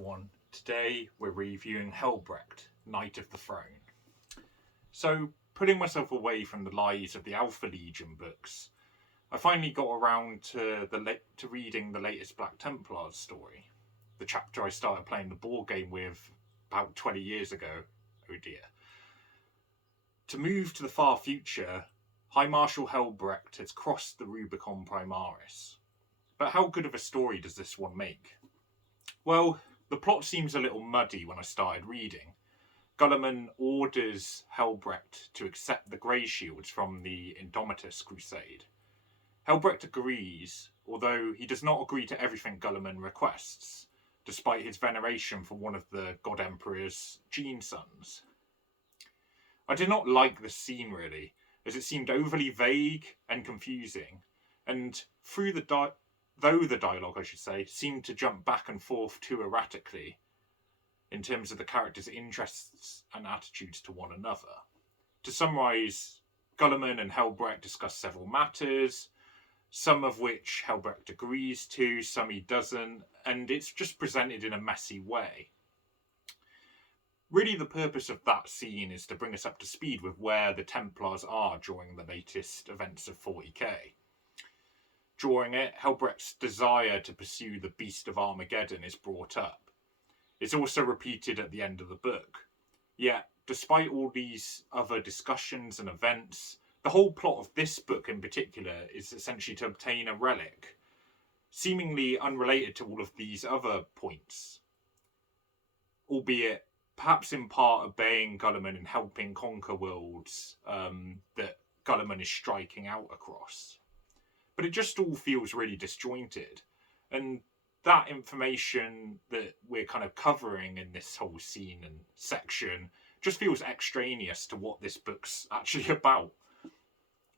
everyone. Today we're reviewing Helbrecht, Knight of the Throne. So, putting myself away from the lies of the Alpha Legion books, I finally got around to reading the latest Black Templars story. The chapter I started playing the board game with about 20 years ago. Oh dear. To move to the far future, High Marshal Helbrecht has crossed the Rubicon Primaris. But how good of a story does this one make? Well, the plot seems a little muddy when I started reading. Guilliman orders Helbrecht to accept the Grey Shields from the Indomitus Crusade. Helbrecht agrees, although he does not agree to everything Guilliman requests, despite his veneration for one of the God Emperor's gene sons. I did not like this scene really, as it seemed overly vague and confusing, and though the dialogue, I should say, seemed to jump back and forth too erratically in terms of the characters' interests and attitudes to one another. To summarise, Guilliman and Helbrecht discuss several matters, some of which Helbrecht agrees to, some he doesn't, and it's just presented in a messy way. Really, the purpose of that scene is to bring us up to speed with where the Templars are during the latest events of 40k. During it, Helbrecht's desire to pursue the Beast of Armageddon is brought up. It's also repeated at the end of the book. Yet, despite all these other discussions and events, the whole plot of this book in particular is essentially to obtain a relic, seemingly unrelated to all of these other points, albeit perhaps in part obeying Guilliman and helping conquer worlds that Guilliman is striking out across. But it just all feels really disjointed. And that information that we're kind of covering in this whole scene and section just feels extraneous to what this book's actually about.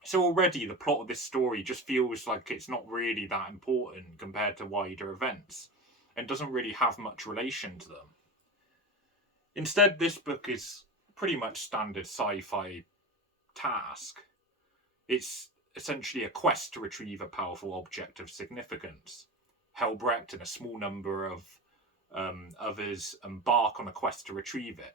So already the plot of this story just feels like it's not really that important compared to wider events, and doesn't really have much relation to them. Instead, this book is pretty much standard sci-fi task. It's essentially a quest to retrieve a powerful object of significance. Helbrecht and a small number of others embark on a quest to retrieve it.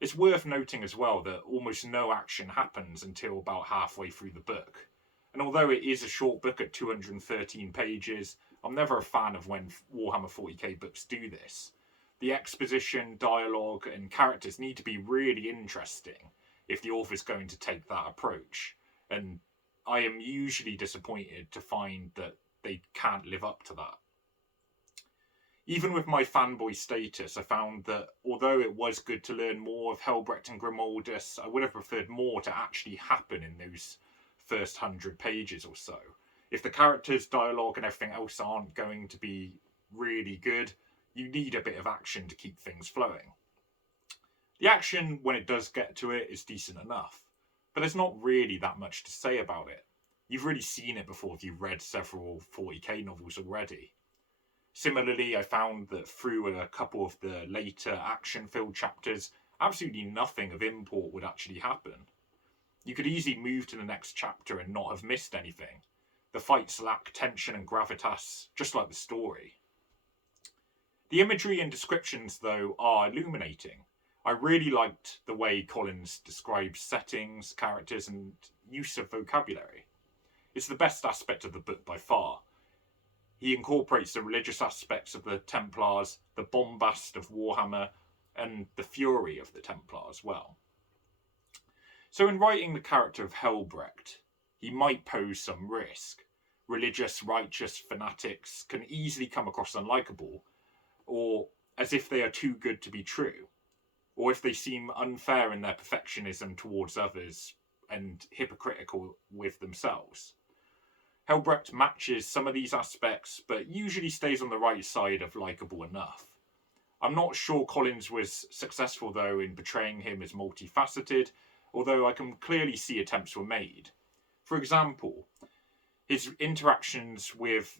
It's worth noting as well that almost no action happens until about halfway through the book. And although it is a short book at 213 pages, I'm never a fan of when Warhammer 40k books do this. The exposition, dialogue, and characters need to be really interesting if the author's going to take that approach. And I am usually disappointed to find that they can't live up to that. Even with my fanboy status, I found that although it was good to learn more of Helbrecht and Grimoldus, I would have preferred more to actually happen in those first 100 pages or so. If the characters, dialogue, and everything else aren't going to be really good, you need a bit of action to keep things flowing. The action, when it does get to it, is decent enough, but there's not really that much to say about it. You've really seen it before if you've read several 40k novels already. Similarly, I found that through a couple of the later action-filled chapters, absolutely nothing of import would actually happen. You could easily move to the next chapter and not have missed anything. The fights lack tension and gravitas, just like the story. The imagery and descriptions, though, are illuminating. I really liked the way Collins describes settings, characters, and use of vocabulary. It's the best aspect of the book by far. He incorporates the religious aspects of the Templars, the bombast of Warhammer, and the fury of the Templar as well. So in writing the character of Helbrecht, he might pose some risk. Religious, righteous fanatics can easily come across unlikable, or as if they are too good to be true, or if they seem unfair in their perfectionism towards others and hypocritical with themselves. Helbrecht matches some of these aspects, but usually stays on the right side of likeable enough. I'm not sure Collins was successful, though, in portraying him as multifaceted, although I can clearly see attempts were made. For example, his interactions with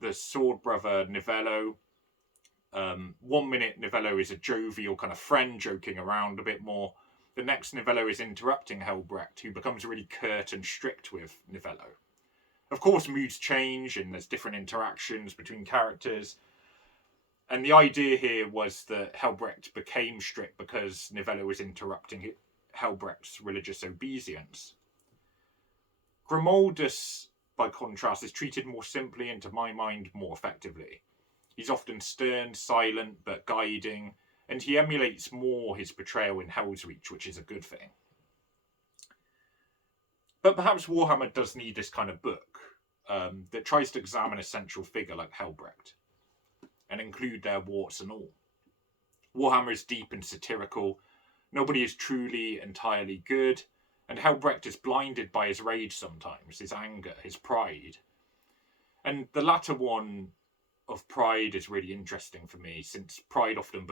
the sword brother Nivello. 1 minute Nivello is a jovial kind of friend joking around a bit more. The next Nivello is interrupting Helbrecht, who becomes really curt and strict with Nivello. Of course, moods change and there's different interactions between characters, And the idea here was that Helbrecht became strict because Nivelle was interrupting Helbrecht's religious obeisance. Grimoldus, by contrast, is treated more simply and, to my mind, more effectively. He's often stern, silent, but guiding, and he emulates more his portrayal in Helbrecht, which is a good thing. But perhaps Warhammer does need this kind of book that tries to examine a central figure like Helbrecht and include their warts and all. Warhammer is deep and satirical. Nobody is truly entirely good, and Helbrecht is blinded by his rage sometimes, his anger, his pride. And the latter one of pride is really interesting for me, since pride often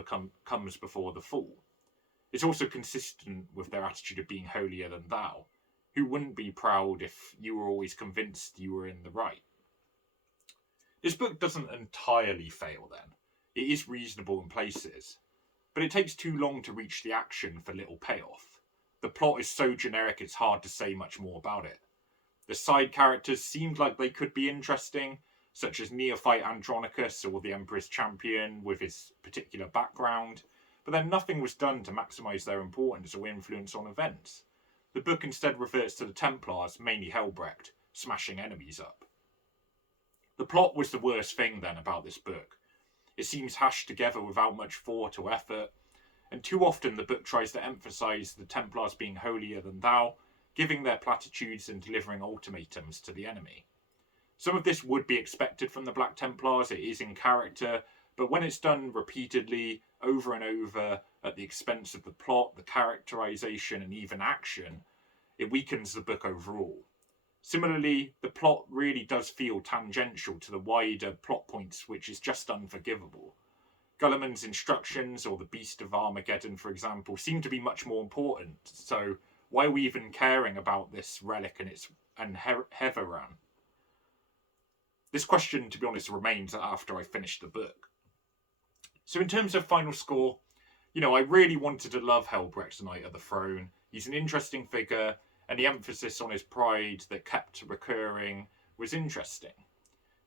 comes before the fall. It's also consistent with their attitude of being holier than thou. Who wouldn't be proud if you were always convinced you were in the right? This book doesn't entirely fail then. It is reasonable in places, but it takes too long to reach the action for little payoff. The plot is so generic it's hard to say much more about it. The side characters seemed like they could be interesting, such as neophyte Andronicus or the Emperor's Champion with his particular background, but then nothing was done to maximise their importance or influence on events. The book instead reverts to the Templars, mainly Helbrecht, smashing enemies up. The plot was the worst thing then about this book. It seems hashed together without much thought or effort, and too often the book tries to emphasise the Templars being holier than thou, giving their platitudes and delivering ultimatums to the enemy. Some of this would be expected from the Black Templars, it is in character, but when it's done repeatedly, over and over, at the expense of the plot, the characterisation, and even action, it weakens the book overall. Similarly, the plot really does feel tangential to the wider plot points, which is just unforgivable. Guilliman's instructions, or the Beast of Armageddon, for example, seem to be much more important, so why are we even caring about this relic and Heveran? This question, to be honest, remains after I finished the book. So in terms of final score, I really wanted to love Helbrecht's Knight of the Throne. He's an interesting figure, and the emphasis on his pride that kept recurring was interesting.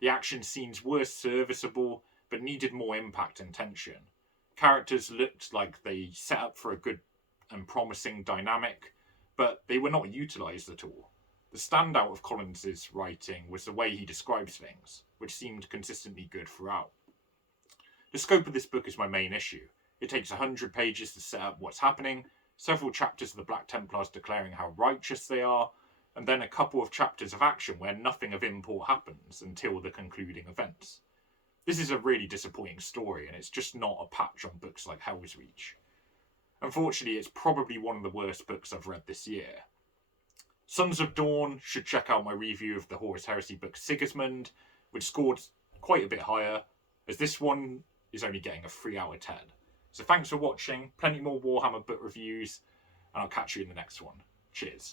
The action scenes were serviceable, but needed more impact and tension. Characters looked like they set up for a good and promising dynamic, but they were not utilised at all. The standout of Collins's writing was the way he describes things, which seemed consistently good throughout. The scope of this book is my main issue. It takes 100 pages to set up what's happening, several chapters of the Black Templars declaring how righteous they are, and then a couple of chapters of action where nothing of import happens until the concluding events. This is a really disappointing story, and it's just not a patch on books like Helbrecht. Unfortunately, it's probably one of the worst books I've read this year. Sons of Dawn should check out my review of the Horus Heresy book Sigismund, which scored quite a bit higher, as this one is only getting a 3 out of 10. So thanks for watching, plenty more Warhammer book reviews, and I'll catch you in the next one. Cheers.